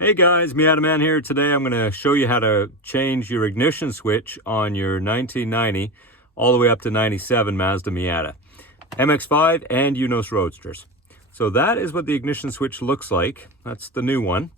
Hey guys, Miata Man here. Today I'm going to show you how to change your ignition switch on your 1990 all the way up to 97 Mazda Miata, MX-5 and Eunos Roadsters. So that is what the ignition switch looks like. That's the new one.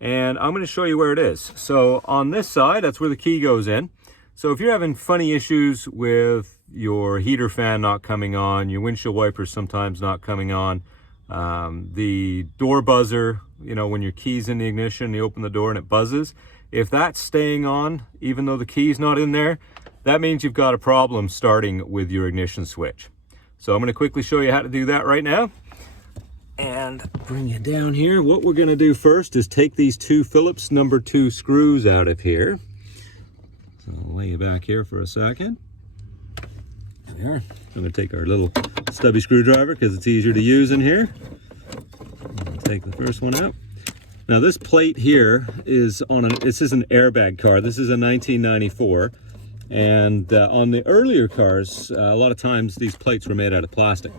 And I'm going to show you where it is. So on this side, that's where the key goes in. So if you're having funny issues with your heater fan not coming on, your windshield wipers sometimes not coming on, the door buzzer, you know, when your key's in the ignition, you open the door and it buzzes. If that's staying on, even though the key's not in there, that means you've got a problem starting with your ignition switch. So I'm going to quickly show you how to do that right now. And bring you down here. What we're going to do first is take these two Phillips number 2 screws out of here. So I'll lay you back here for a second. There we are. I'm going to take our little stubby screwdriver because it's easier to use in here. I'll take the first one out. Now this plate here is this is an airbag car. This is a 1994. And on the earlier cars, a lot of times these plates were made out of plastic,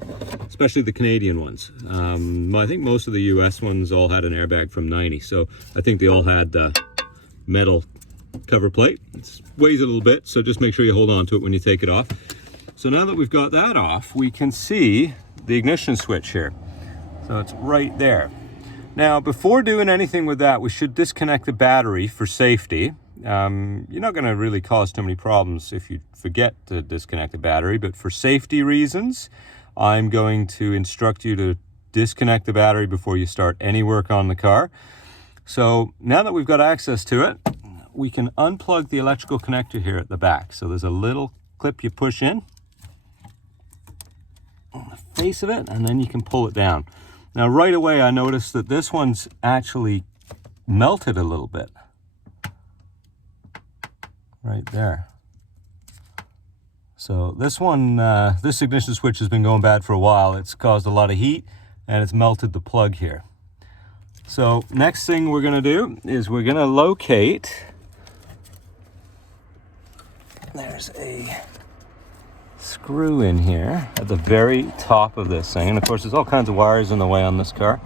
especially the Canadian ones. I think most of the US ones all had an airbag from 90. So I think they all had metal cover plate. It weighs a little bit, so just make sure you hold on to it when you take it off. So now that we've got that off, we can see the ignition switch here. So it's right there. Now, before doing anything with that, we should disconnect the battery for safety. You're not going to really cause too many problems if you forget to disconnect the battery, but for safety reasons, I'm going to instruct you to disconnect the battery before you start any work on the car. So now that we've got access to it, we can unplug the electrical connector here at the back. So there's a little clip you push in on the face of it, and then you can pull it down. Now right away I noticed that this one's actually melted a little bit. Right there. So this one, this ignition switch has been going bad for a while. It's caused a lot of heat and it's melted the plug here. So next thing we're going to do is we're going to locate, there's a screw in here at the very top of this thing. And of course there's all kinds of wires in the way on this car.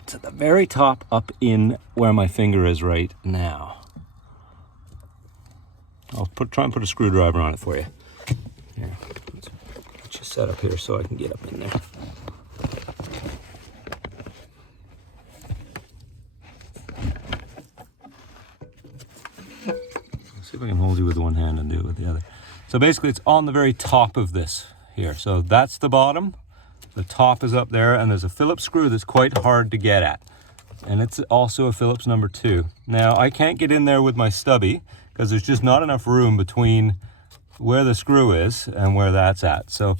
It's at the very top, up in where my finger is right now. I'll try and put a screwdriver on it for you. Here, let's get you set up here so I can get up in there. Let's see if I can hold you with one hand and do it with the other. So basically it's on the very top of this here. So that's the bottom. The top is up there, and there's a Phillips screw that's quite hard to get at. And it's also a Phillips number 2. Now, I can't get in there with my stubby because there's just not enough room between where the screw is and where that's at. So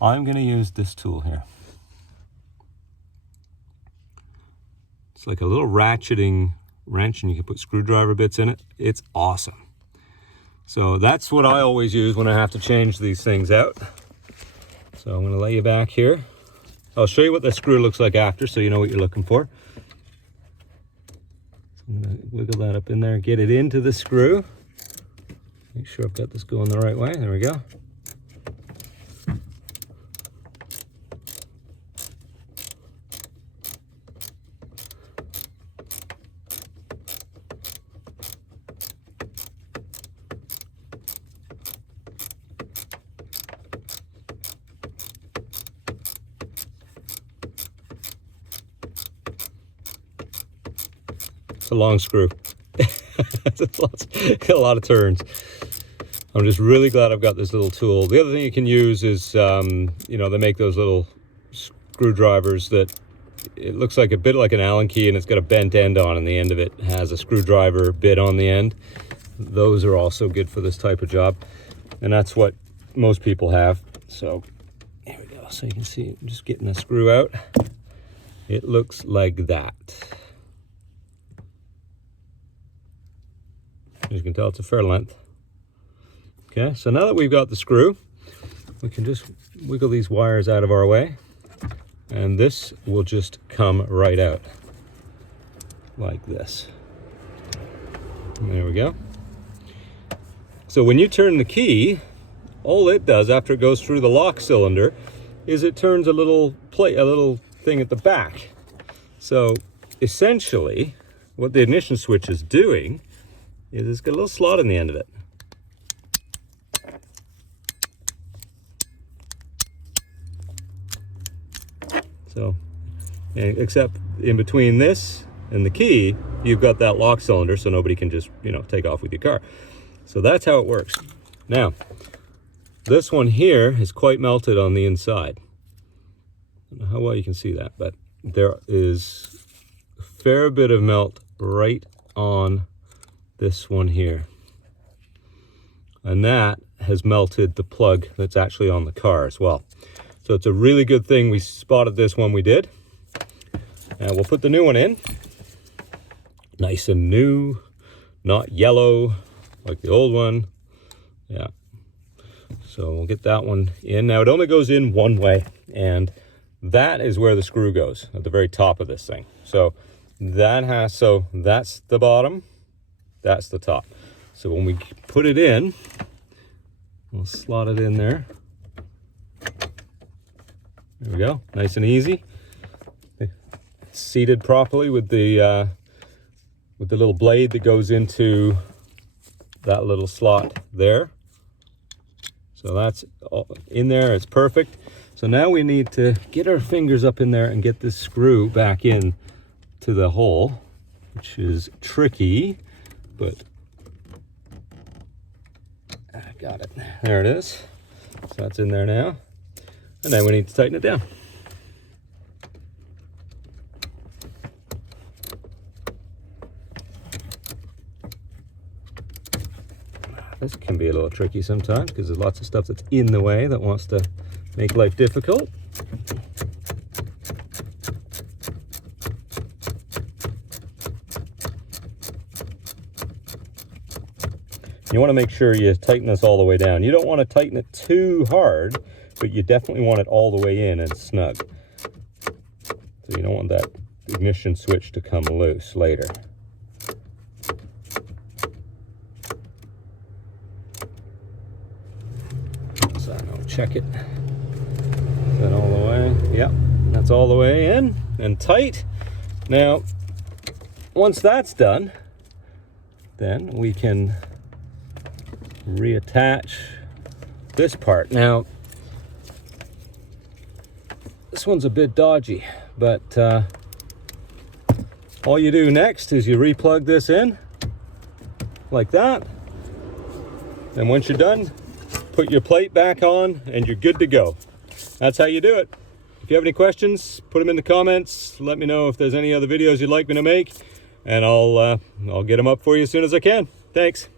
I'm going to use this tool here. It's like a little ratcheting wrench, and you can put screwdriver bits in it. It's awesome. So that's what I always use when I have to change these things out. So I'm going to lay you back here. I'll show you what the screw looks like after so you know what you're looking for. I'm going to wiggle that up in there, get it into the screw. Make sure I've got this going the right way. There we go. It's a long screw. It's a lot of turns. I'm just really glad I've got this little tool. The other thing you can use is, you know, they make those little screwdrivers that it looks like a bit like an Allen key, and it's got a bent end on, and the end of it has a screwdriver bit on the end. Those are also good for this type of job, and that's what most people have. So here we go. So you can see, I'm just getting the screw out. It looks like that. As you can tell, it's a fair length. Okay, so now that we've got the screw, we can just wiggle these wires out of our way, and this will just come right out like this. And there we go. So when you turn the key, all it does after it goes through the lock cylinder is it turns a little thing at the back. So essentially, what the ignition switch is doing is it's got a little slot in the end of it. So, except in between this and the key, you've got that lock cylinder, so nobody can just, you know, take off with your car. So that's how it works. Now, this one here is quite melted on the inside. I don't know how well you can see that, but there is a fair bit of melt right on this one here. And that has melted the plug that's actually on the car as well. So it's a really good thing we spotted this when we did. And we'll put the new one in. Nice and new, not yellow like the old one. Yeah. So we'll get that one in. Now it only goes in one way, and that is where the screw goes, at the very top of this thing. So that's the bottom, that's the top. So when we put it in, we'll slot it in there. There we go, nice and easy. It's seated properly with the little blade that goes into that little slot there. So that's in there, it's perfect. So now we need to get our fingers up in there and get this screw back in to the hole, which is tricky, but I got it. There it is. So that's in there now. And then we need to tighten it down. This can be a little tricky sometimes because there's lots of stuff that's in the way that wants to make life difficult. You want to make sure you tighten this all the way down. You don't want to tighten it too hard, but you definitely want it all the way in and snug. So you don't want that ignition switch to come loose later. So I'll check it. Is that all the way? Yep, that's all the way in and tight. Now, once that's done, then we can reattach this part. Now, this one's a bit dodgy, but all you do next is you replug this in like that, and once you're done, put your plate back on and you're good to go. That's how you do it. If you have any questions, put them in the comments. Let me know if there's any other videos you'd like me to make, and I'll get them up for you as soon as I can. Thanks.